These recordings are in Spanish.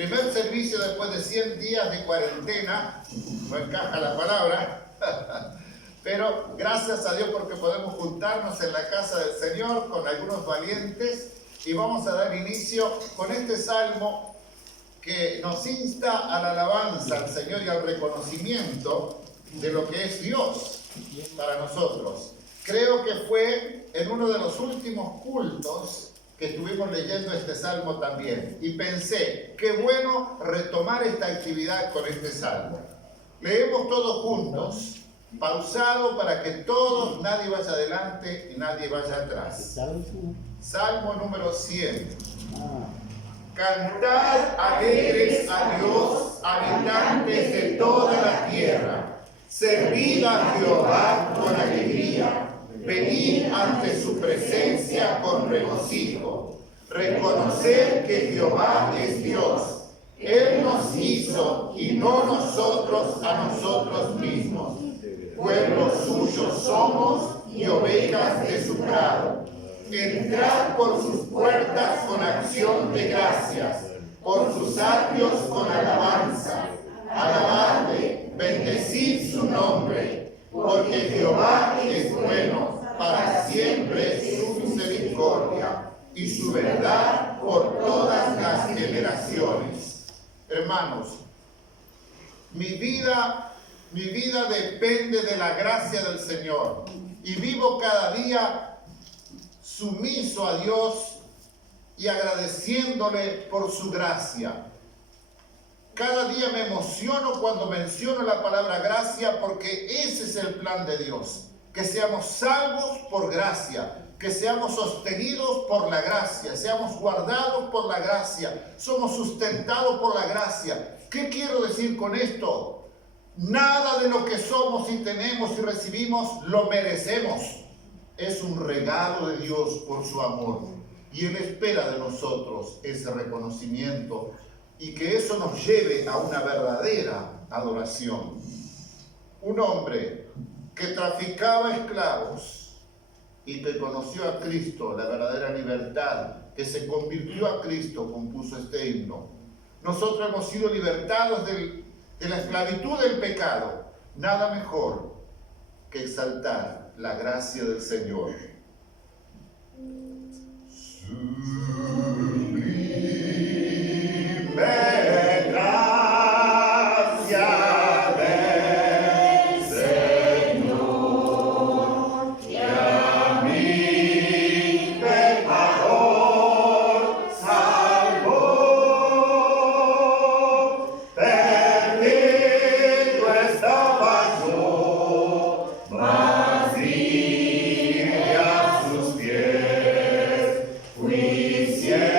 Primer servicio después de 100 días de cuarentena, no encaja la palabra, pero gracias a Dios porque podemos juntarnos en la casa del Señor con algunos valientes y vamos a dar inicio con este salmo que nos insta a la alabanza al Señor y al reconocimiento de lo que es Dios para nosotros. Creo que fue en uno de los últimos cultos que estuvimos leyendo este salmo también y pensé, qué bueno retomar esta actividad con este salmo. Leemos todos juntos, pausado para que todos, nadie vaya adelante y nadie vaya atrás. Salmo número 100. Cantad alegres a Dios, habitantes de toda la tierra. Servid a Jehová con alegría. Venid ante su presencia con regocijo. Reconocer que Jehová es Dios. Él nos hizo y no nosotros a nosotros mismos. Pueblo suyo somos y ovejas de su prado. Entrad por sus puertas con acción de gracias, por sus atrios con alabanza. Alabadle, bendecid su nombre, porque Jehová es bueno, para siempre su misericordia y su verdad por todas las generaciones. Hermanos, mi vida depende de la gracia del Señor y vivo cada día sumiso a Dios y agradeciéndole por su gracia. Cada día me emociono cuando menciono la palabra gracia porque ese es el plan de Dios. Que seamos salvos por gracia, que seamos sostenidos por la gracia, seamos guardados por la gracia, somos sustentados por la gracia. ¿Qué quiero decir con esto? Nada de lo que somos y tenemos y recibimos lo merecemos. Es un regalo de Dios por su amor. Y Él espera de nosotros ese reconocimiento y que eso nos lleve a una verdadera adoración. Un hombre que traficaba esclavos y que conoció a Cristo, la verdadera libertad, que se convirtió a Cristo, compuso este himno. Nosotros hemos sido libertados de la esclavitud del pecado. Nada mejor que exaltar la gracia del Señor. Sublime gracia del Señor, que a mi pecador salvó. Perdido estaba yo, mas vine a sus pies, fui ciego.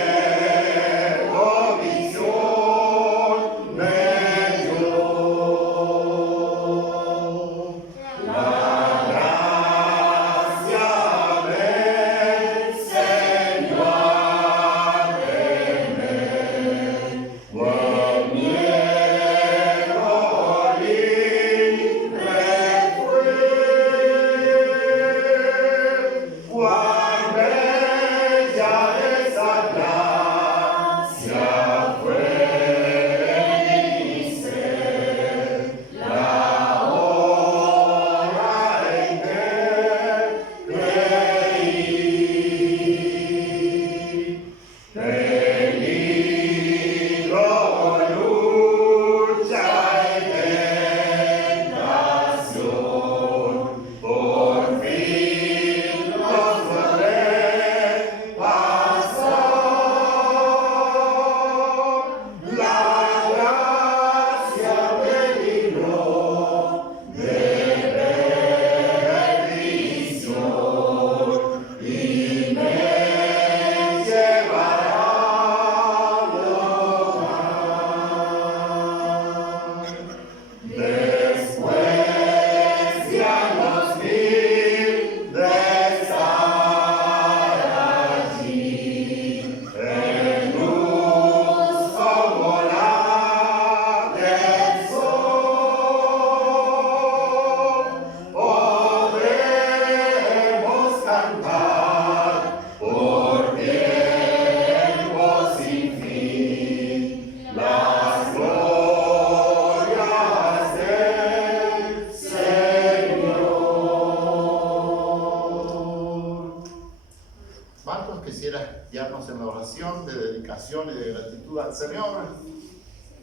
oración y de gratitud al Señor.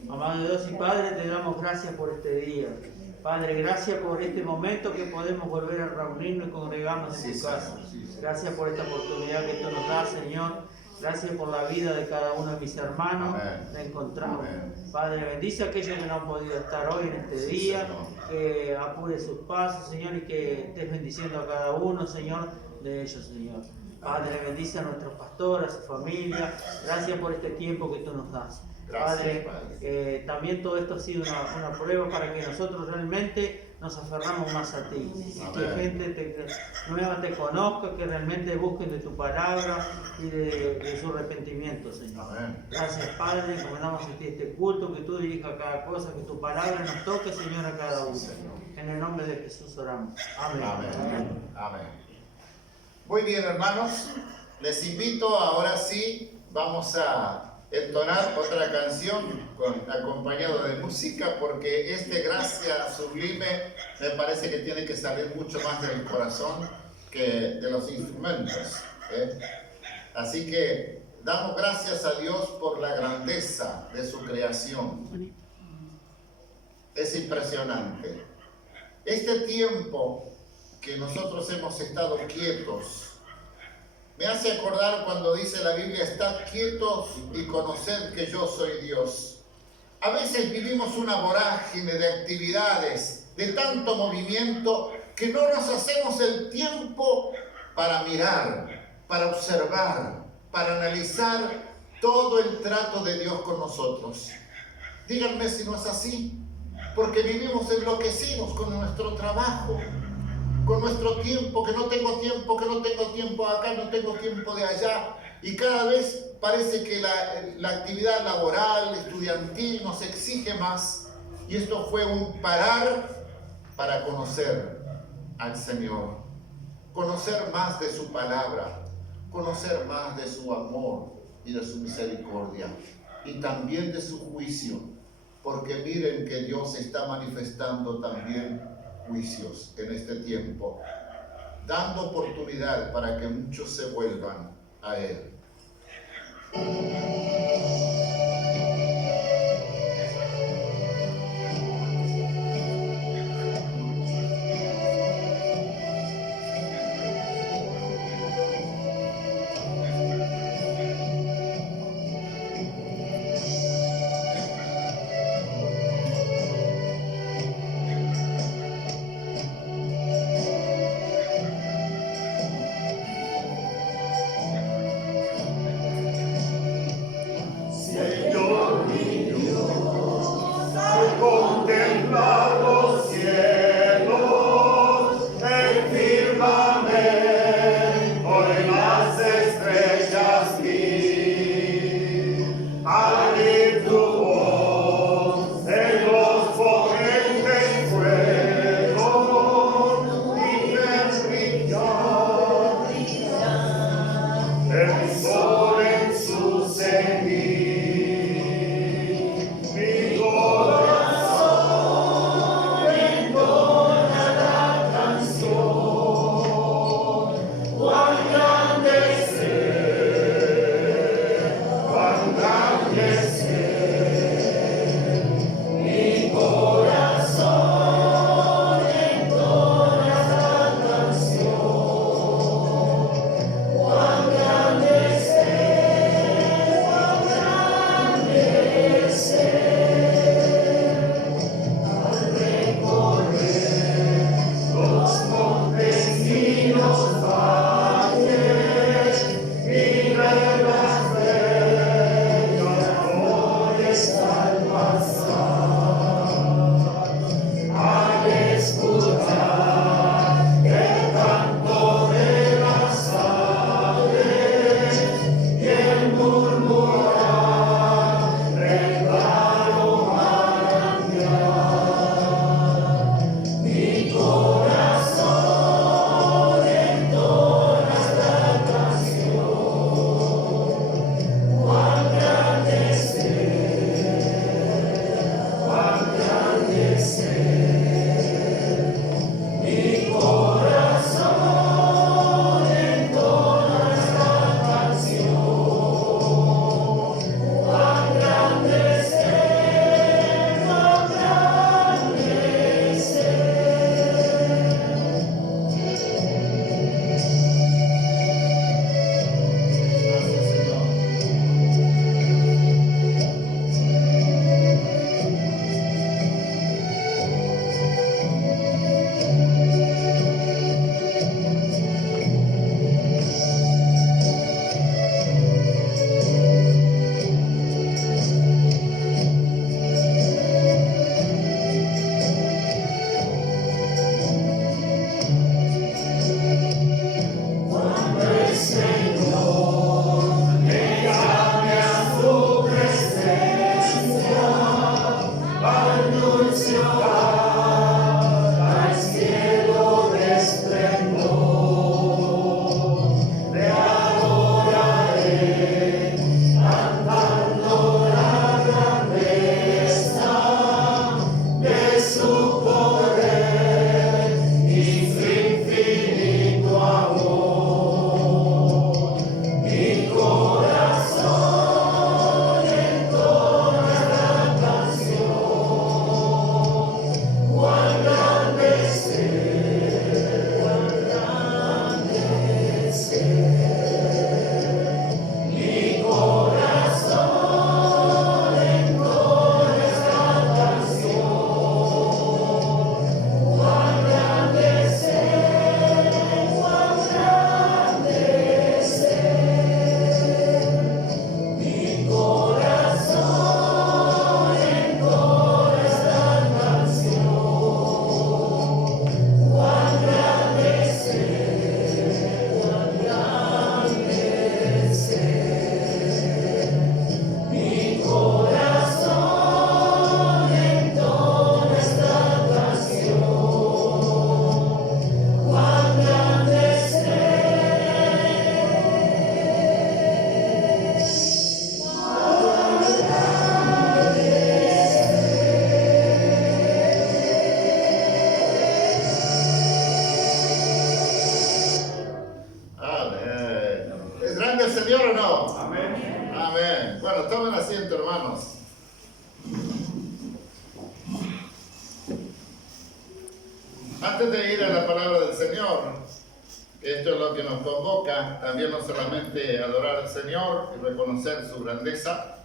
Amado Dios y Padre, te damos gracias por este día. Padre, gracias por este momento que podemos volver a reunirnos y congregarnos en tu casa. Gracias por esta oportunidad que tú nos das, Señor. Gracias por la vida de cada uno de mis hermanos. Te encontramos. Padre, bendice a aquellos que no han podido estar hoy en este día. Que apure sus pasos, Señor, y que estés bendiciendo a cada uno, Señor, de ellos, Señor. Padre, bendice a nuestros pastores, a su familia. Gracias por este tiempo que tú nos das. Padre, también todo esto ha sido una prueba para que nosotros realmente nos aferramos más a ti. Que gente nueva te conozca, que realmente busquen de tu palabra y de su arrepentimiento, Señor. Gracias, Padre, encomendamos a ti este culto, que tú dirijas cada cosa, que tu palabra nos toque, Señor, a cada uno. En el nombre de Jesús oramos. Amén. Amén. Muy bien, hermanos, les invito, ahora sí, vamos a entonar otra canción acompañado de música, porque Gracia Sublime me parece que tiene que salir mucho más del corazón que de los instrumentos. Así que damos gracias a Dios por la grandeza de su creación. Es impresionante. Este tiempo que nosotros hemos estado quietos me hace acordar cuando dice la Biblia: estad quietos y conoced que yo soy Dios. A veces vivimos una vorágine de actividades, de tanto movimiento, que no nos hacemos el tiempo para mirar, para observar, para analizar todo el trato de Dios con nosotros. Díganme si no es así, porque vivimos enloquecidos con nuestro trabajo, con nuestro tiempo, que no tengo tiempo acá, no tengo tiempo de allá, y cada vez parece que la actividad laboral, estudiantil nos exige más, y esto fue un parar para conocer al Señor, conocer más de su palabra, conocer más de su amor y de su misericordia, y también de su juicio, porque miren que Dios está manifestando también juicios en este tiempo, dando oportunidad para que muchos se vuelvan a Él. Sí. hermanos. Antes de ir a la palabra del Señor, esto es lo que nos convoca, también no solamente adorar al Señor y reconocer su grandeza,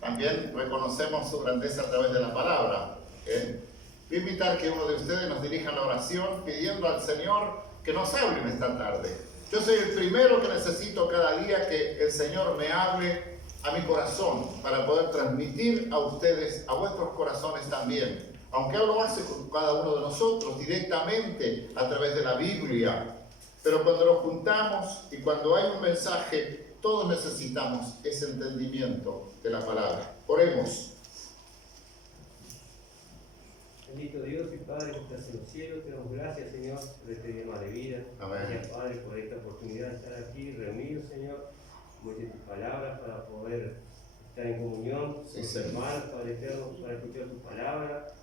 también reconocemos su grandeza a través de la palabra. Voy a invitar que uno de ustedes nos dirija la oración pidiendo al Señor que nos hable en esta tarde. Yo soy el primero que necesito cada día que el Señor me hable a mi corazón para poder transmitir a ustedes, a vuestros corazones también. Aunque Él lo hace con cada uno de nosotros directamente a través de la Biblia. Pero cuando nos juntamos y cuando hay un mensaje, todos necesitamos ese entendimiento de la palabra. Oremos. Bendito Dios y Padre que estás en los cielos, te damos gracias, Señor, por este día más de vida. Amén. Gracias, Padre, por esta oportunidad de estar aquí reunidos, Señor, como dice tu palabra, para poder estar en comunión con tus hermanos, Padre eterno, para escuchar tu palabra.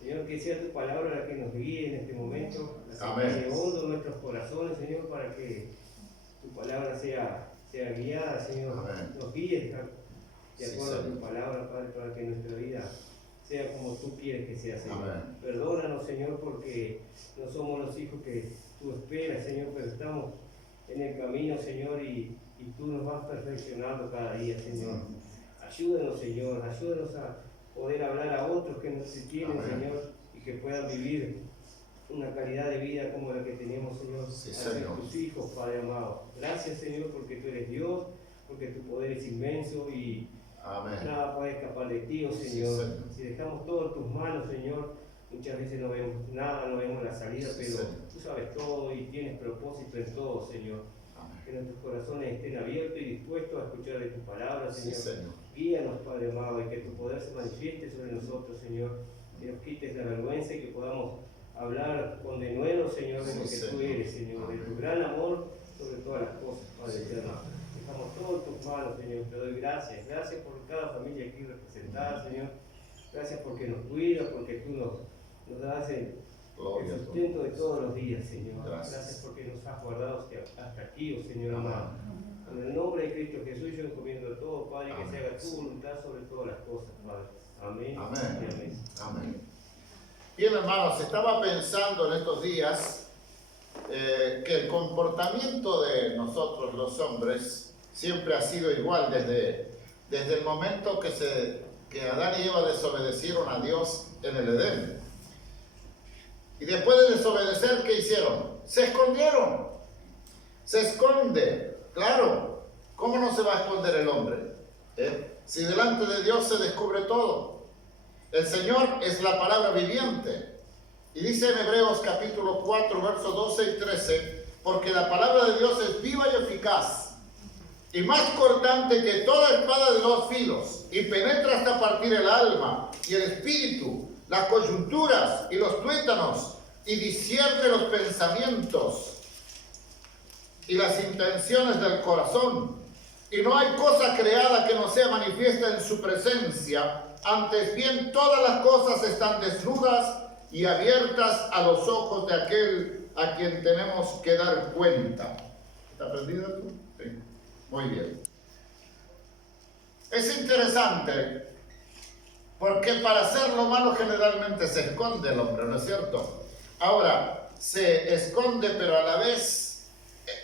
Señor, que sea tu palabra la que nos guíe en este momento, la que lleve hondo nuestros corazones, Señor, para que tu palabra sea guiada, Señor. Amén. Nos guíes de acuerdo a Señor. tu palabra, Padre, para que nuestra vida sea como tú quieres que sea, Señor. Amén. Perdónanos, Señor, porque no somos los hijos que tú esperas, Señor, pero estamos en el camino, Señor, y tú nos vas perfeccionando cada día, Señor. Ayúdanos, Señor, ayúdanos a poder hablar a otros que no se tienen, Amén. Señor, y que puedan vivir una calidad de vida como la que tenemos, Señor, Sí, hacia Señor. tus hijos, Padre amado. Gracias, Señor, porque tú eres Dios, porque tu poder es inmenso y Amén. nada puede escapar de ti, oh Sí, Señor. Señor. Si dejamos todo en tus manos, Señor, muchas veces no vemos nada, no vemos la salida, Sí, pero Señor. tú sabes todo y tienes propósito en todo, Señor. Amén. Que nuestros corazones estén abiertos y dispuestos a escuchar de tu palabra, Sí, Señor. Señor. Guíanos, Padre amado, y que tu poder se manifieste sobre nosotros, Señor. Que nos quites la vergüenza y que podamos hablar con denuedo, Señor, de lo que Sí, tú Señor. eres, Señor, de tu gran amor sobre todas las cosas, Padre eterno. Dejamos todo en tus manos, Señor. Te doy gracias. Gracias por cada familia aquí representada, Señor. Gracias porque nos cuidas, porque tú nos das el Gloria a tu sustento de todos los días, Señor. Gracias. Gracias porque nos has guardado hasta aquí, oh Señor Amén. amado. En el nombre de Cristo Jesús yo encomiendo todo, Padre, Amén. que se haga tu voluntad sobre todas las cosas, Padre. Amén. Amén. Y amén. Amén. Bien, hermanos, estaba pensando en estos días que el comportamiento de nosotros los hombres siempre ha sido igual desde el momento que Adán y Eva desobedecieron a Dios en el Edén. Y después de desobedecer, ¿qué hicieron? Se escondieron. Se esconde. Claro, ¿cómo no se va a esconder el hombre? Si delante de Dios se descubre todo. El Señor es la palabra viviente. Y dice en Hebreos capítulo 4, versos 12 y 13, porque la palabra de Dios es viva y eficaz, y más cortante que toda espada de dos filos, y penetra hasta partir el alma y el espíritu, las coyunturas y los tuétanos, y discierne los pensamientos y las intenciones del corazón. Y no hay cosa creada que no sea manifiesta en su presencia. Antes bien, todas las cosas están desnudas y abiertas a los ojos de aquel a quien tenemos que dar cuenta. ¿Está prendido tú? Sí. Muy bien. Es interesante porque para hacer lo malo generalmente se esconde el hombre, ¿no es cierto? Ahora, se esconde, pero a la vez,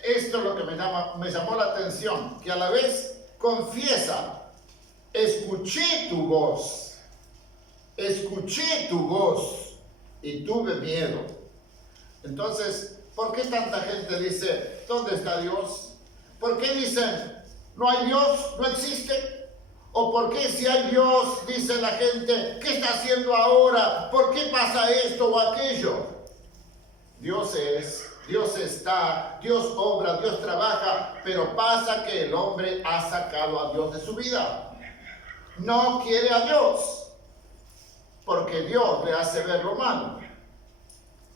esto es lo que me llamó la atención, que a la vez confiesa: escuché tu voz y tuve miedo. Entonces, ¿por qué tanta gente dice, ¿dónde está Dios? ¿Por qué dicen, no hay Dios, no existe? ¿O por qué si hay Dios, dice la gente, ¿qué está haciendo ahora? ¿Por qué pasa esto o aquello? Dios es, Dios está, Dios obra, Dios trabaja, pero pasa que el hombre ha sacado a Dios de su vida. No quiere a Dios, porque Dios le hace ver lo malo.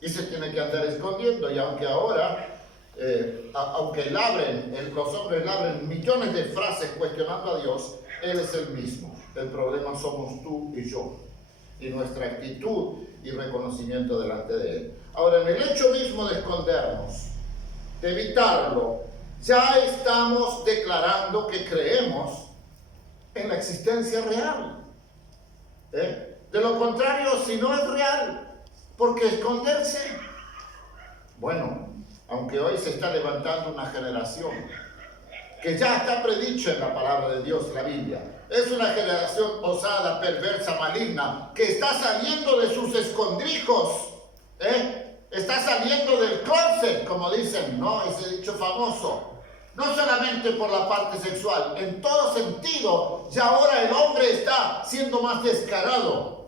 Y se tiene que andar escondiendo, y aunque ahora, los hombres labren millones de frases cuestionando a Dios, Él es el mismo. El problema somos tú y yo, y nuestra actitud y reconocimiento delante de Él. Ahora, en el hecho mismo de escondernos, de evitarlo, ya estamos declarando que creemos en la existencia real. De lo contrario, si no es real, ¿por qué esconderse? Bueno, aunque hoy se está levantando una generación que ya está predicho en la palabra de Dios, la Biblia. Es una generación osada, perversa, maligna, que está saliendo de sus escondrijos, está saliendo del closet, como dicen, ¿no? Ese dicho famoso. No solamente por la parte sexual, en todo sentido, ya ahora el hombre está siendo más descarado,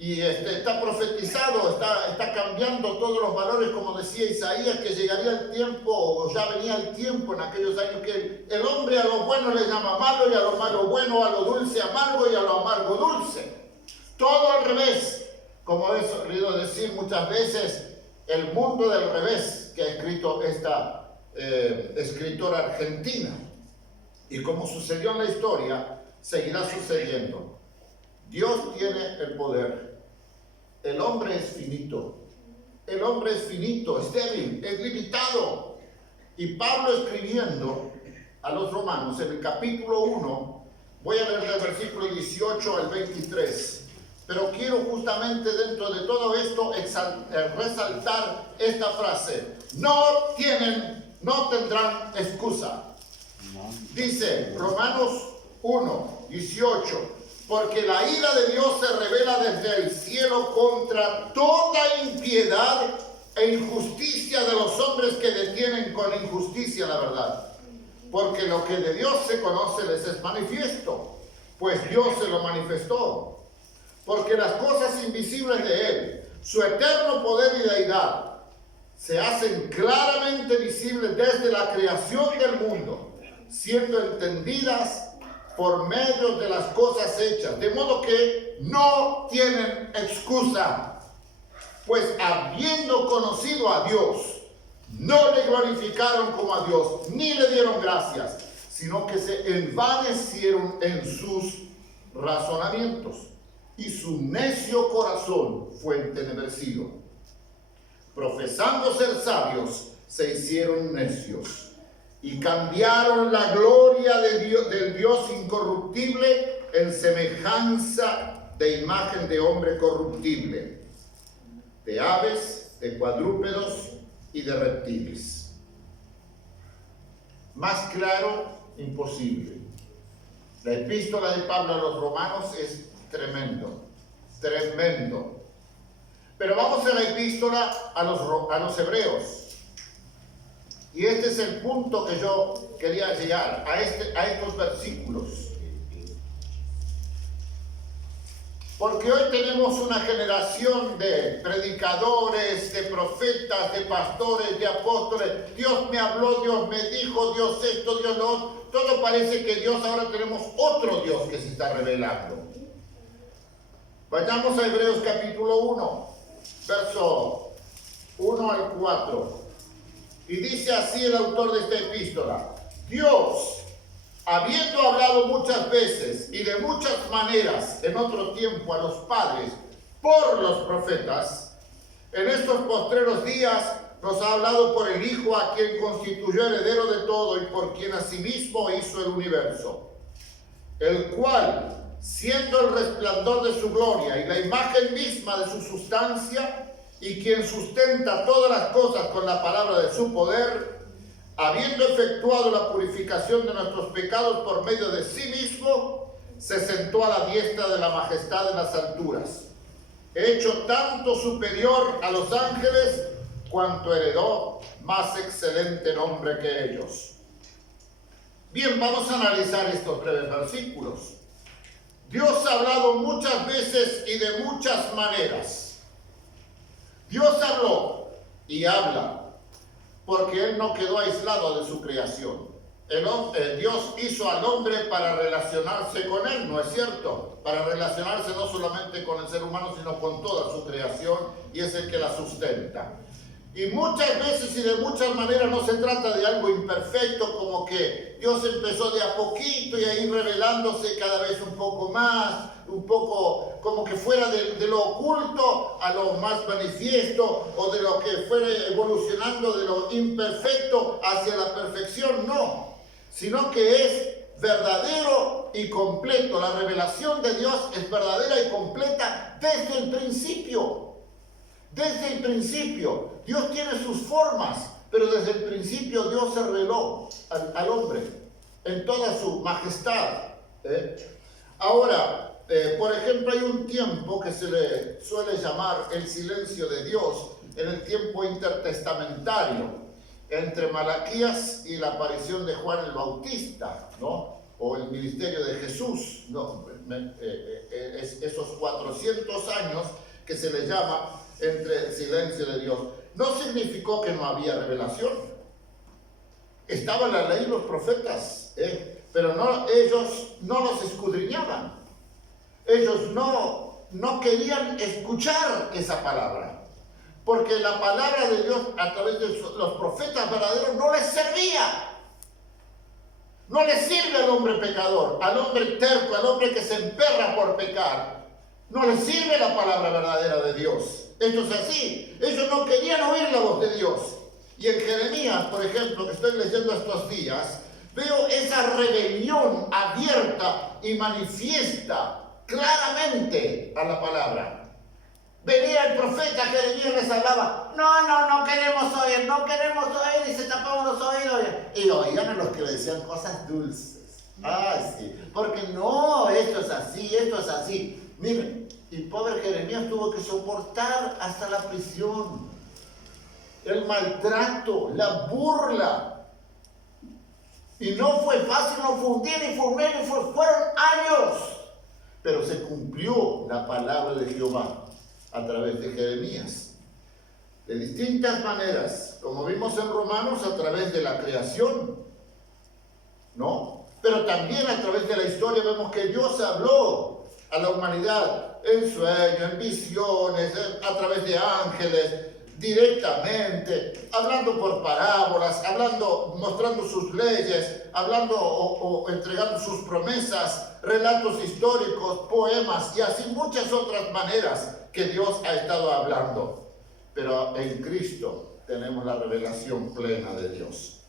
y está profetizado, está cambiando todos los valores, como decía Isaías, que llegaría el tiempo, o ya venía el tiempo en aquellos años, que el hombre a lo bueno le llama malo, y a lo malo bueno, a lo dulce amargo, y a lo amargo dulce. Todo al revés, como he solido decir muchas veces, el mundo del revés, que ha escrito esta escritora argentina. Y como sucedió en la historia, seguirá sucediendo. Dios tiene el poder. El hombre es finito. El hombre es finito, es débil, es limitado. Y Pablo, escribiendo a los romanos en el capítulo 1, voy a leer del versículo 18 al 23. Pero quiero justamente dentro de todo esto resaltar esta frase. No tendrán excusa. Dice Romanos 1, 18. Porque la ira de Dios se revela desde el cielo contra toda impiedad e injusticia de los hombres que detienen con injusticia la verdad. Porque lo que de Dios se conoce les es manifiesto, pues Dios se lo manifestó. Porque las cosas invisibles de Él, su eterno poder y deidad, se hacen claramente visibles desde la creación del mundo, siendo entendidas por medio de las cosas hechas, de modo que no tienen excusa, pues habiendo conocido a Dios, no le glorificaron como a Dios, ni le dieron gracias, sino que se envanecieron en sus razonamientos, y su necio corazón fue entenebrecido. Profesando ser sabios, se hicieron necios, y cambiaron la gloria de Dios, del Dios incorruptible en semejanza de imagen de hombre corruptible, de aves, de cuadrúpedos y de reptiles. Más claro, imposible. La epístola de Pablo a los romanos es tremendo. Pero vamos a la epístola a los hebreos. Y este es el punto que yo quería llegar, a estos versículos. Porque hoy tenemos una generación de predicadores, de profetas, de pastores, de apóstoles. Dios me habló, Dios me dijo, Dios esto, Dios lo otro. Todo parece que Dios, ahora tenemos otro Dios que se está revelando. Vayamos a Hebreos capítulo 1, verso 1 al 4. Y dice así el autor de esta epístola: Dios, habiendo hablado muchas veces y de muchas maneras en otro tiempo a los padres por los profetas, en estos postreros días nos ha hablado por el Hijo, a quien constituyó heredero de todo y por quien asimismo hizo el universo, el cual, siendo el resplandor de su gloria y la imagen misma de su sustancia, y quien sustenta todas las cosas con la palabra de su poder, habiendo efectuado la purificación de nuestros pecados por medio de sí mismo, se sentó a la diestra de la majestad en las alturas, hecho tanto superior a los ángeles, cuanto heredó más excelente nombre que ellos. Bien, vamos a analizar estos breves versículos. Dios ha hablado muchas veces y de muchas maneras. Dios habló y habla, porque Él no quedó aislado de su creación. Dios hizo al hombre para relacionarse con Él, ¿no es cierto? Para relacionarse no solamente con el ser humano, sino con toda su creación, y es el que la sustenta. Y muchas veces y de muchas maneras no se trata de algo imperfecto, como que Dios empezó de a poquito y ahí revelándose cada vez un poco más, un poco como que fuera de lo oculto a lo más manifiesto, o de lo que fuera evolucionando de lo imperfecto hacia la perfección, no, sino que es verdadero y completo. La revelación de Dios es verdadera y completa desde el principio. Desde el principio. Dios tiene sus formas, pero desde el principio Dios se reveló al hombre en toda su majestad. Ahora, por ejemplo, hay un tiempo que se le suele llamar el silencio de Dios, en el tiempo intertestamentario, entre Malaquías y la aparición de Juan el Bautista, ¿no? O el ministerio de Jesús, ¿no? Esos 400 años que se le llama entre el silencio de Dios. No significó que no había revelación. Estaba la ley y los profetas, pero ellos no los escudriñaban. Ellos no querían escuchar esa palabra. Porque la palabra de Dios a través de los profetas verdaderos no les servía. No les sirve al hombre pecador, al hombre terco, al hombre que se emperra por pecar. No les sirve la palabra verdadera de Dios. Esto es así. Ellos no querían oír la voz de Dios. Y en Jeremías, por ejemplo, que estoy leyendo estos días, veo esa rebelión abierta y manifiesta claramente a la palabra. Venía el profeta Jeremías, les hablaba, no queremos oír, y se tapaban los oídos, y oían a los que le decían cosas dulces. Sí, porque no, esto es así. Miren, y pobre Jeremías tuvo que soportar hasta la prisión, el maltrato, la burla. Y no fue fácil, no fue un día ni fue un mes, fueron años. Pero se cumplió la palabra de Jehová a través de Jeremías. De distintas maneras, como vimos en Romanos, a través de la creación, ¿no? Pero también a través de la historia vemos que Dios habló a la humanidad en sueños, en visiones, a través de ángeles, directamente, hablando por parábolas, mostrando sus leyes, hablando o entregando sus promesas, relatos históricos, poemas y así muchas otras maneras que Dios ha estado hablando. Pero en Cristo tenemos la revelación plena de Dios.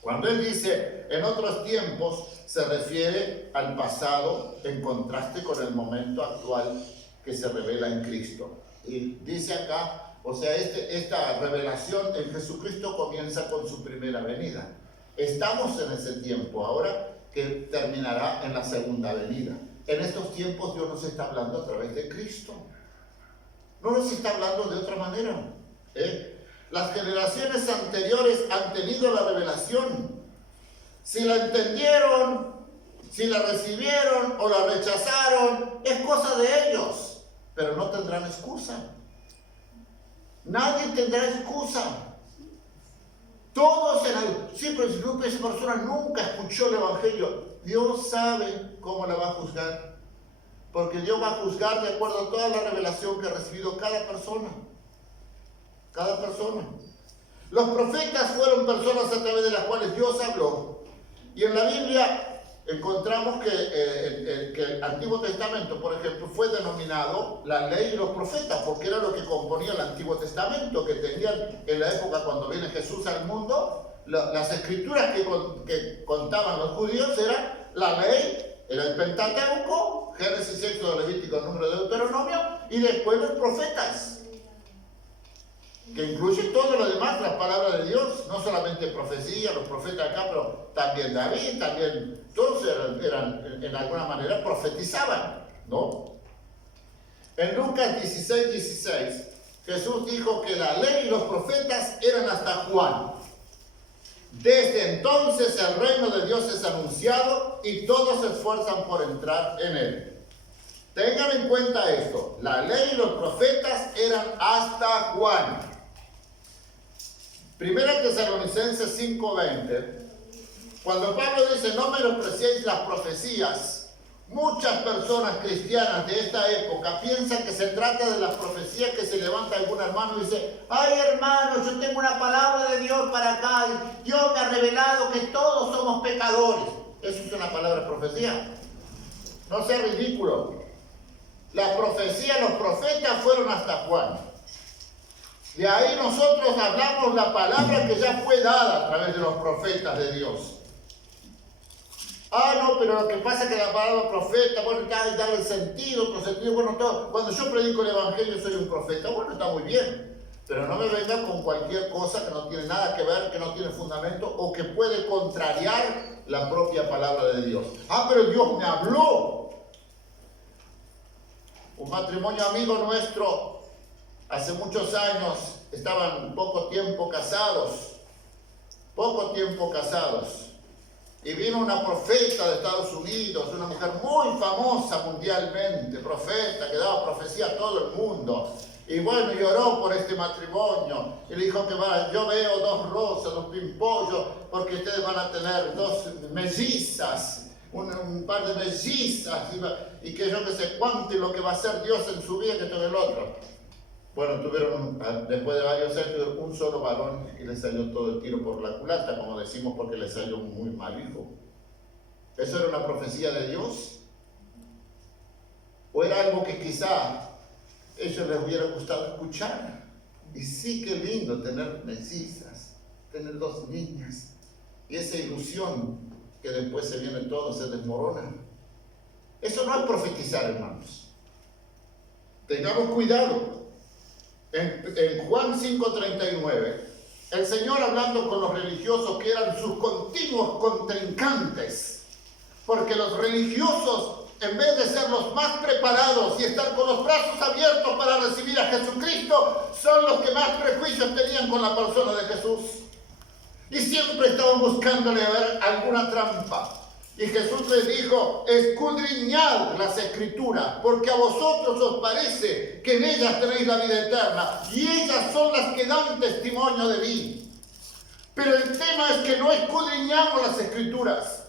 Cuando Él dice en otros tiempos, se refiere al pasado en contraste con el momento actual que se revela en Cristo. Y dice acá, o sea, esta revelación en Jesucristo comienza con su primera venida. Estamos en ese tiempo ahora que terminará en la segunda venida. En estos tiempos Dios nos está hablando a través de Cristo. No nos está hablando de otra manera. Las generaciones anteriores han tenido la revelación. Si la entendieron, si la recibieron o la rechazaron, es cosa de ellos. Pero no tendrán excusa. Nadie tendrá excusa. Todos sí, pero si esa persona nunca escuchó el Evangelio, Dios sabe cómo la va a juzgar. Porque Dios va a juzgar de acuerdo a toda la revelación que ha recibido cada persona. Cada persona. Los profetas fueron personas a través de las cuales Dios habló. Y en la Biblia encontramos que el Antiguo Testamento, por ejemplo, fue denominado la ley y los profetas, porque era lo que componía el Antiguo Testamento, que tenían en la época cuando viene Jesús al mundo, las escrituras que contaban los judíos eran la ley, era el Pentateuco, Génesis, Éxodo, Levítico, Número, Deuteronomio, y después los profetas, que incluye todo lo demás, las palabras de Dios, no solamente profecía, los profetas acá, pero también David, también todos eran en alguna manera profetizaban, ¿no? En Lucas 16:16, Jesús dijo que la ley y los profetas eran hasta Juan. Desde entonces el reino de Dios es anunciado y todos se esfuerzan por entrar en él. Tengan en cuenta esto, la ley y los profetas eran hasta Juan. Primera Tesalonicenses 5:20, cuando Pablo dice no menospreciéis las profecías, muchas personas cristianas de esta época piensan que se trata de las profecías que se levanta algún hermano y dice, ay hermano, yo tengo una palabra de Dios para acá, Dios me ha revelado que todos somos pecadores. Eso es una palabra profecía. No sea ridículo. La profecía, los profetas fueron hasta Juan. De ahí nosotros hablamos la palabra que ya fue dada a través de los profetas de Dios. No, pero lo que pasa es que la palabra profeta, bueno, da el sentido, otro sentido, bueno, todo. Cuando yo predico el evangelio soy un profeta, bueno, está muy bien. Pero no me venga con cualquier cosa que no tiene nada que ver, que no tiene fundamento o que puede contrariar la propia palabra de Dios. Pero Dios me habló. Un matrimonio amigo nuestro, hace muchos años, estaban poco tiempo casados. Y vino una profeta de Estados Unidos, una mujer muy famosa mundialmente, profeta, que daba profecía a todo el mundo. Y bueno, lloró por este matrimonio. Y le dijo que yo veo 2 rosas, 2 pimpollos, porque ustedes van a tener 2 mellizas, un par de mellizas, y que yo que sé cuánto y lo que va a hacer Dios en su vida que todo el otro. Bueno, tuvieron, después de varios años, un solo varón y le salió todo el tiro por la culata, como decimos, porque le salió un muy mal hijo. ¿Eso era una profecía de Dios? ¿O era algo que quizá ellos les hubiera gustado escuchar? Y sí, qué lindo tener mellizas, tener 2 niñas. Y esa ilusión que después se viene todo, se desmorona. Eso no es profetizar, hermanos. Tengamos cuidado. En Juan 5:39, el Señor hablando con los religiosos que eran sus continuos contrincantes, porque los religiosos, en vez de ser los más preparados y estar con los brazos abiertos para recibir a Jesucristo, son los que más prejuicios tenían con la persona de Jesús. Y siempre estaban buscándole ver alguna trampa. Y Jesús les dijo: escudriñad las Escrituras, porque a vosotros os parece que en ellas tenéis la vida eterna, y ellas son las que dan testimonio de mí. Pero el tema es que no escudriñamos las Escrituras,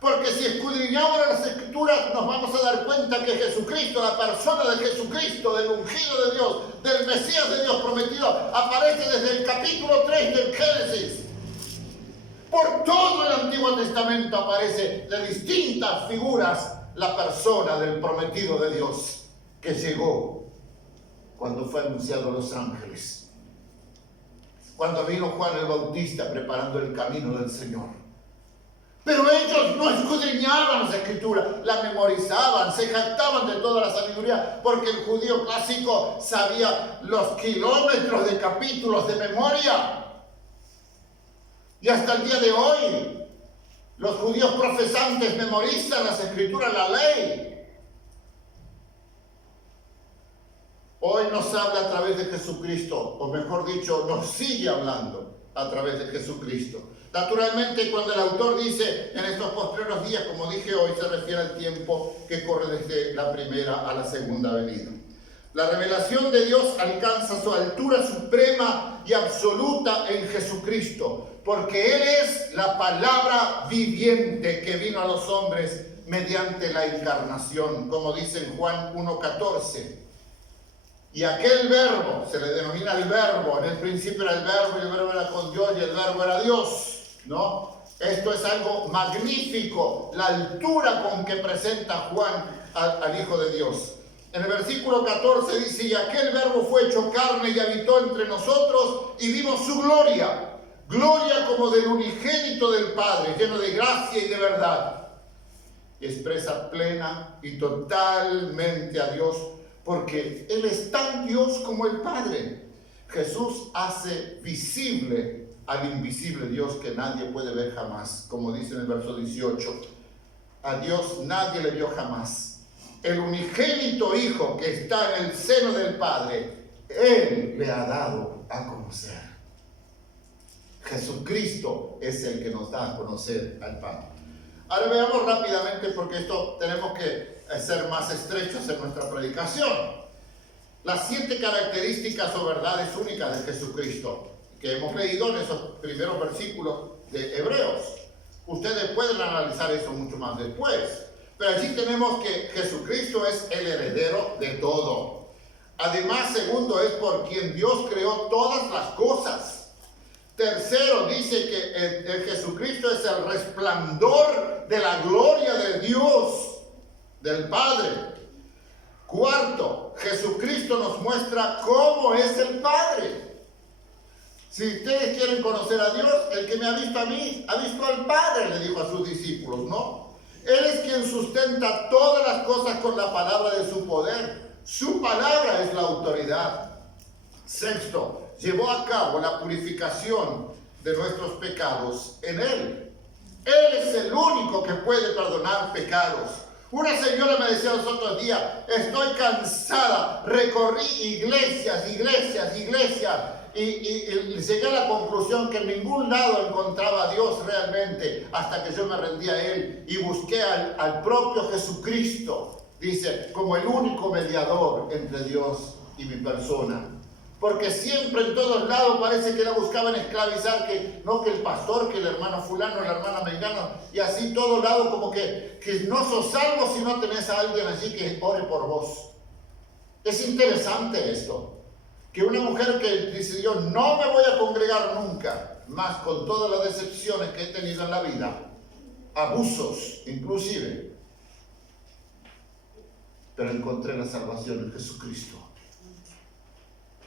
porque si escudriñamos las Escrituras nos vamos a dar cuenta que Jesucristo, la persona de Jesucristo, del ungido de Dios, del Mesías de Dios prometido, aparece desde el capítulo 3 del Génesis. Por todo el Antiguo Testamento aparece de distintas figuras la persona del prometido de Dios que llegó cuando fue anunciado a los ángeles, cuando vino Juan el Bautista preparando el camino del Señor. Pero ellos no escudriñaban las Escrituras, la memorizaban, se jactaban de toda la sabiduría, porque el judío clásico sabía los kilómetros de capítulos de memoria. Y hasta el día de hoy, los judíos profesantes memorizan las Escrituras, la ley. Hoy nos habla a través de Jesucristo, o mejor dicho, nos sigue hablando a través de Jesucristo. Naturalmente, cuando el autor dice en estos postreros días, como dije hoy, se refiere al tiempo que corre desde la primera a la segunda venida. La revelación de Dios alcanza su altura suprema y absoluta en Jesucristo, porque Él es la palabra viviente que vino a los hombres mediante la encarnación, como dice en Juan 1:14. Y aquel verbo, se le denomina el verbo, en el principio era el verbo, y el verbo era con Dios, y el verbo era Dios, ¿no? Esto es algo magnífico, la altura con que presenta Juan al Hijo de Dios. En el versículo 14 dice: y aquel verbo fue hecho carne y habitó entre nosotros, y vimos su gloria, gloria como del unigénito del Padre, lleno de gracia y de verdad. Y expresa plena y totalmente a Dios, porque Él es tan Dios como el Padre. Jesús hace visible al invisible Dios que nadie puede ver jamás, como dice en el verso 18. A Dios nadie le vio jamás. El unigénito Hijo que está en el seno del Padre, Él le ha dado a conocer. Jesucristo es el que nos da a conocer al Padre. Ahora veamos rápidamente, porque esto tenemos que ser más estrechos en nuestra predicación, las 7 características o verdades únicas de Jesucristo que hemos leído en esos primeros versículos de Hebreos. Ustedes pueden analizar eso mucho más después, pero allí tenemos que Jesucristo es el heredero de todo. Además, segundo, es por quien Dios creó todas las cosas. Tercero, dice que el Jesucristo es el resplandor de la gloria de Dios, del Padre. Cuarto, Jesucristo nos muestra cómo es el Padre. Si ustedes quieren conocer a Dios, el que me ha visto a mí, ha visto al Padre, le dijo a sus discípulos, ¿no? Él es quien sustenta todas las cosas con la palabra de su poder. Su palabra es la autoridad. Sexto, llevó a cabo la purificación de nuestros pecados en Él. Él es el único que puede perdonar pecados. Una señora me decía los otros días, estoy cansada, recorrí iglesias, y llegué a la conclusión que en ningún lado encontraba a Dios realmente, hasta que yo me rendí a Él y busqué al propio Jesucristo, dice, como el único mediador entre Dios y mi persona. Porque siempre en todos lados parece que la buscaban esclavizar, que el pastor, que el hermano fulano, la hermana mengano, y así todos lados como que no sos salvo si no tenés a alguien allí que ore por vos. Es interesante esto, que una mujer que decidió no me voy a congregar nunca, más con todas las decepciones que he tenido en la vida, abusos inclusive, pero encontré la salvación en Jesucristo.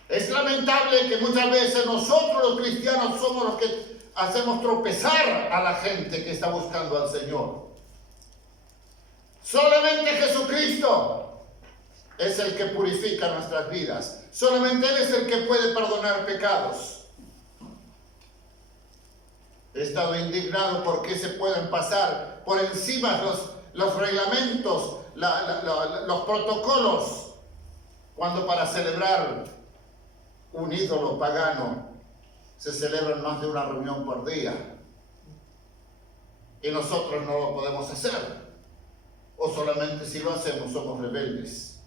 Es lamentable que muchas veces nosotros los cristianos somos los que hacemos tropezar a la gente que está buscando al Señor. Solamente Jesucristo es el que purifica nuestras vidas. Solamente Él es el que puede perdonar pecados. He estado indignado porque se pueden pasar por encima los reglamentos, los protocolos, cuando para celebrar un ídolo pagano se celebran más de una reunión por día y nosotros no lo podemos hacer, o solamente si lo hacemos somos rebeldes.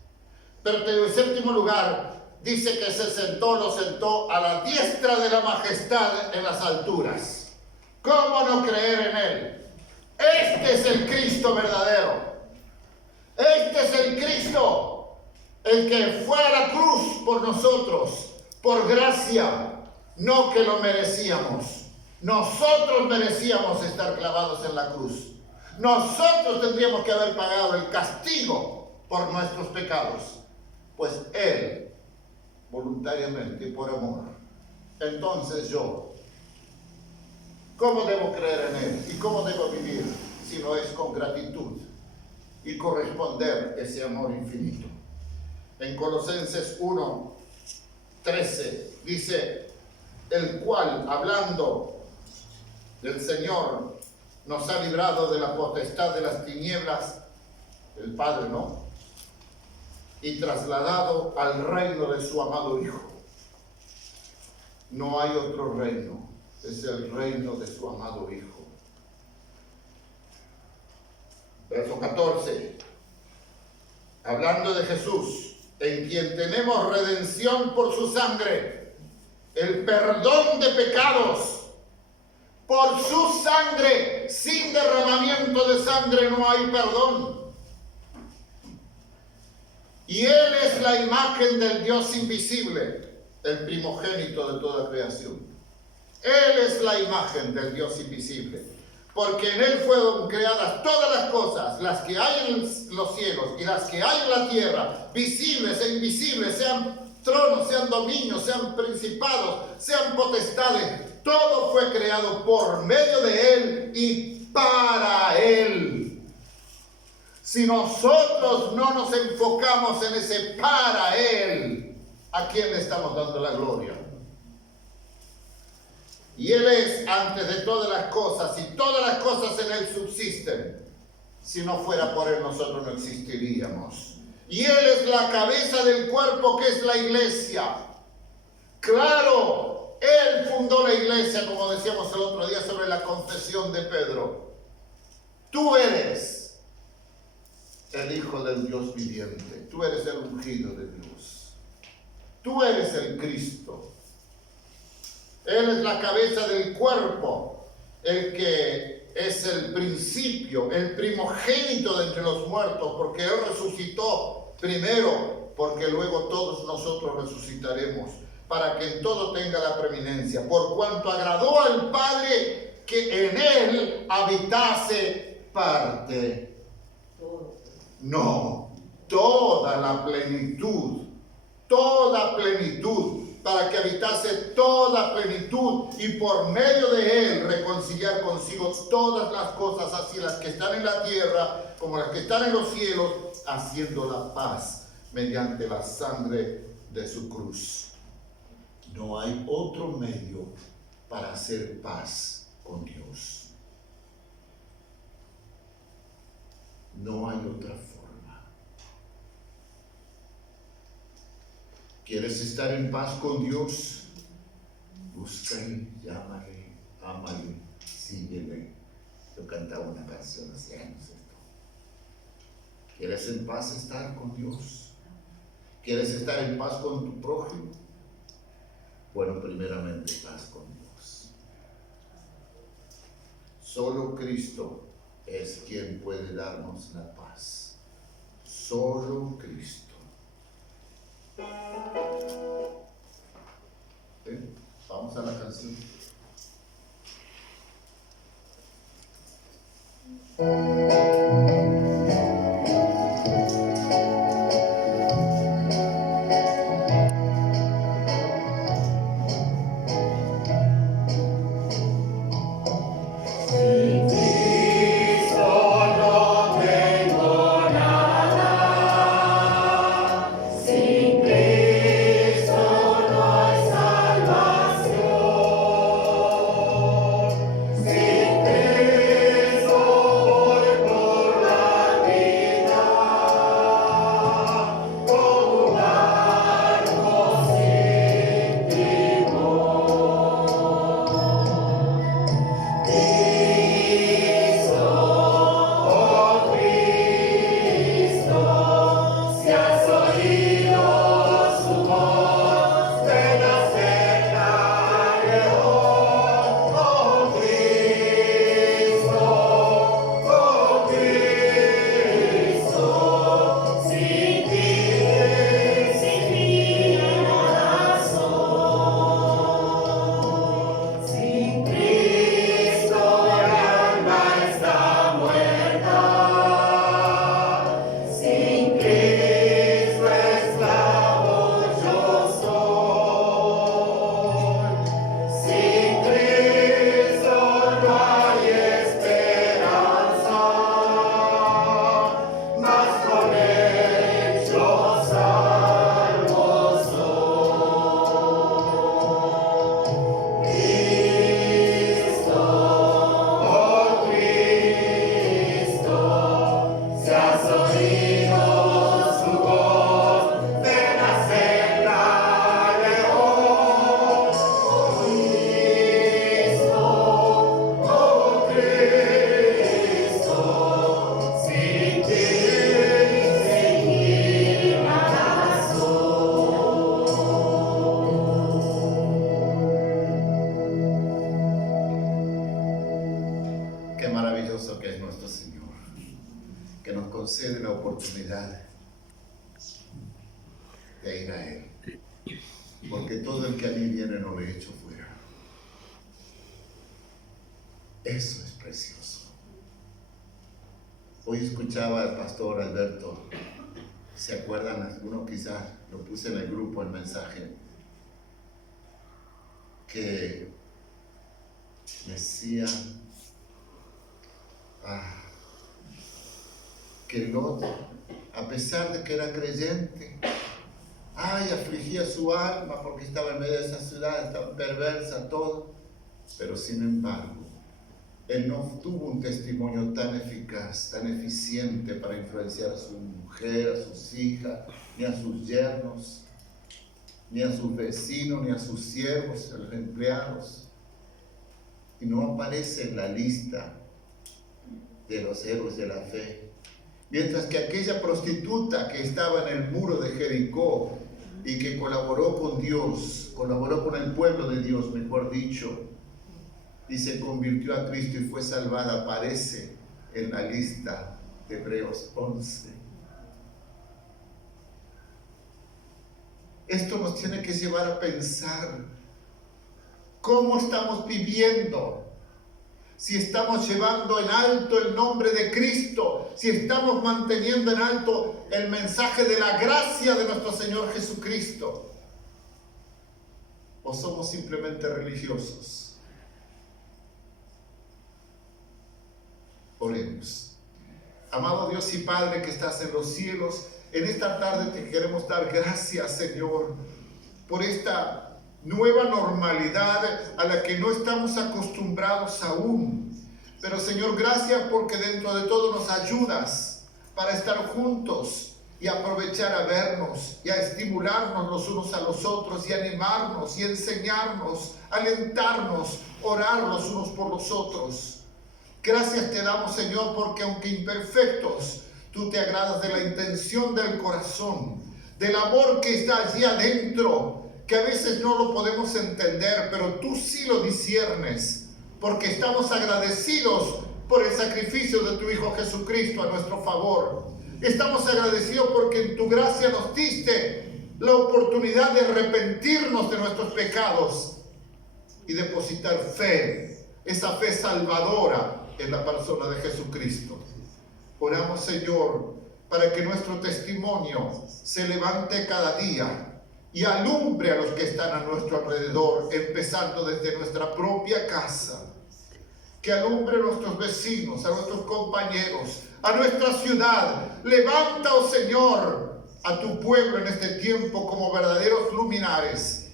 Pero en séptimo lugar dice que lo sentó a la diestra de la majestad en las alturas. ¿Cómo no creer en Él? Este es el Cristo verdadero. Este es el Cristo, el que fue a la cruz por nosotros, por gracia, no que lo merecíamos. Nosotros merecíamos estar clavados en la cruz. Nosotros tendríamos que haber pagado el castigo por nuestros pecados. Pues Él, voluntariamente y por amor. Entonces yo, ¿cómo debo creer en Él? ¿Y cómo debo vivir? Si no es con gratitud y corresponder ese amor infinito. En Colosenses 1:13 dice, el cual, hablando del Señor, nos ha librado de la potestad de las tinieblas, el Padre, ¿no? Y trasladado al reino de su amado Hijo. No hay otro reino, es el reino de su amado Hijo. Verso 14, hablando de Jesús, en quien tenemos redención por su sangre, el perdón de pecados. Por su sangre, sin derramamiento de sangre no hay perdón. Y Él es la imagen del Dios invisible, el primogénito de toda creación. Él es la imagen del Dios invisible, porque en Él fueron creadas todas las cosas, las que hay en los cielos y las que hay en la tierra, visibles e invisibles, sean tronos, sean dominios, sean principados, sean potestades. Todo fue creado por medio de Él y para Él. Si nosotros no nos enfocamos en ese para Él, ¿a quién le estamos dando la gloria? Y Él es antes de todas las cosas, y todas las cosas en Él subsisten. Si no fuera por Él, nosotros no existiríamos. Y Él es la cabeza del cuerpo, que es la iglesia. Claro, Él fundó la iglesia, como decíamos el otro día sobre la confesión de Pedro. Tú eres el Hijo del Dios viviente. Tú eres el ungido de Dios. Tú eres el Cristo. Él es la cabeza del cuerpo, el que es el principio, el primogénito de entre los muertos, porque Él resucitó primero, porque luego todos nosotros resucitaremos, para que en todo tenga la preeminencia, por cuanto agradó al Padre que en Él habitase parte. No, toda la plenitud, para que habitase toda plenitud y por medio de él reconciliar consigo todas las cosas, así las que están en la tierra como las que están en los cielos, haciendo la paz mediante la sangre de su cruz. No hay otro medio para hacer paz con Dios. No hay otra forma. ¿Quieres estar en paz con Dios? Búscale, llámale, ámale, síguele. Yo cantaba una canción hace años esto. ¿Quieres en paz estar con Dios? ¿Quieres estar en paz con tu prójimo? Bueno, primeramente paz con Dios. Solo Cristo es quien puede darnos la paz. Solo Cristo. Vamos a la canción. Concede la oportunidad de ir a Él, porque todo el que a mí viene no le echo fuera. Eso es precioso. Hoy escuchaba al pastor Alberto, ¿se acuerdan? Algunos quizás lo puse en el grupo el mensaje, que decía que Lot, a pesar de que era creyente, afligía su alma porque estaba en medio de esa ciudad tan perversa, todo, pero sin embargo, él no tuvo un testimonio tan eficaz, tan eficiente para influenciar a su mujer, a sus hijas, ni a sus yernos, ni a sus vecinos, ni a sus siervos, a los empleados, y no aparece en la lista de los héroes de la fe. Mientras que aquella prostituta que estaba en el muro de Jericó y que colaboró con Dios, colaboró con el pueblo de Dios, mejor dicho, y se convirtió a Cristo y fue salvada, aparece en la lista de Hebreos 11. Esto nos tiene que llevar a pensar cómo estamos viviendo. Si estamos llevando en alto el nombre de Cristo, si estamos manteniendo en alto el mensaje de la gracia de nuestro Señor Jesucristo. ¿O somos simplemente religiosos? Oremos. Amado Dios y Padre que estás en los cielos, en esta tarde te queremos dar gracias, Señor, por esta nueva normalidad a la que no estamos acostumbrados aún. Pero Señor, gracias porque dentro de todo nos ayudas para estar juntos y aprovechar a vernos y a estimularnos los unos a los otros y animarnos y enseñarnos, alentarnos, orar los unos por los otros. Gracias te damos, Señor, porque aunque imperfectos, tú te agradas de la intención del corazón, del amor que está allí adentro, que a veces no lo podemos entender, pero tú sí lo disciernes, porque estamos agradecidos por el sacrificio de tu Hijo Jesucristo a nuestro favor. Estamos agradecidos porque en tu gracia nos diste la oportunidad de arrepentirnos de nuestros pecados y depositar fe, esa fe salvadora en la persona de Jesucristo. Oramos, Señor, para que nuestro testimonio se levante cada día y alumbre a los que están a nuestro alrededor, empezando desde nuestra propia casa. Que alumbre a nuestros vecinos, a nuestros compañeros, a nuestra ciudad. Levanta, oh Señor, a tu pueblo en este tiempo como verdaderos luminares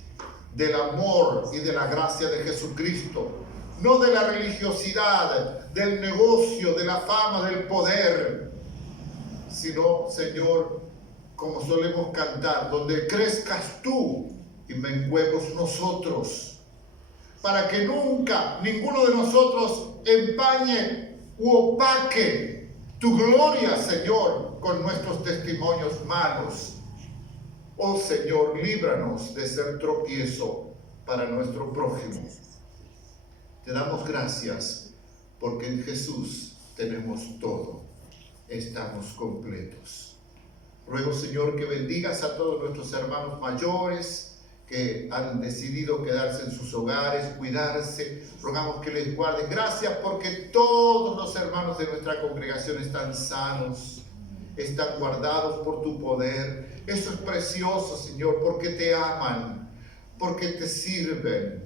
del amor y de la gracia de Jesucristo. No de la religiosidad, del negocio, de la fama, del poder, sino, Señor, como solemos cantar, donde crezcas tú y menguemos nosotros, para que nunca ninguno de nosotros empañe u opaque tu gloria, Señor, con nuestros testimonios malos. Oh Señor, líbranos de ser tropiezo para nuestro prójimo. Te damos gracias porque en Jesús tenemos todo. Estamos completos. Ruego, Señor, que bendigas a todos nuestros hermanos mayores que han decidido quedarse en sus hogares, cuidarse. Rogamos que les guardes. Gracias porque todos los hermanos de nuestra congregación están sanos, están guardados por tu poder. Eso es precioso, Señor, porque te aman, porque te sirven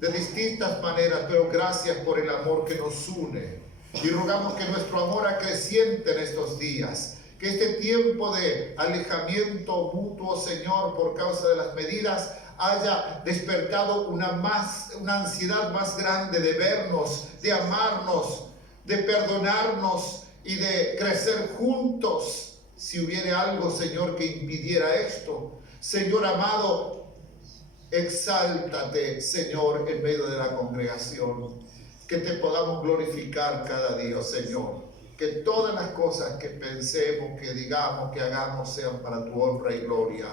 de distintas maneras, pero gracias por el amor que nos une. Y rogamos que nuestro amor acreciente en estos días, que este tiempo de alejamiento mutuo, Señor, por causa de las medidas, haya despertado una ansiedad más grande de vernos, de amarnos, de perdonarnos y de crecer juntos. Si hubiera algo, Señor, que impidiera esto, Señor amado, exáltate, Señor, en medio de la congregación, que te podamos glorificar cada día, Señor. Que todas las cosas que pensemos, que digamos, que hagamos sean para tu honra y gloria.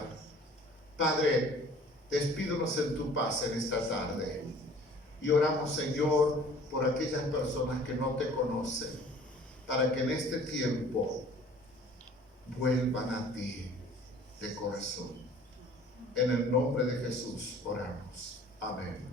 Padre, despídenos en tu paz en esta tarde. Y oramos, Señor, por aquellas personas que no te conocen, para que en este tiempo vuelvan a ti de corazón. En el nombre de Jesús oramos. Amén.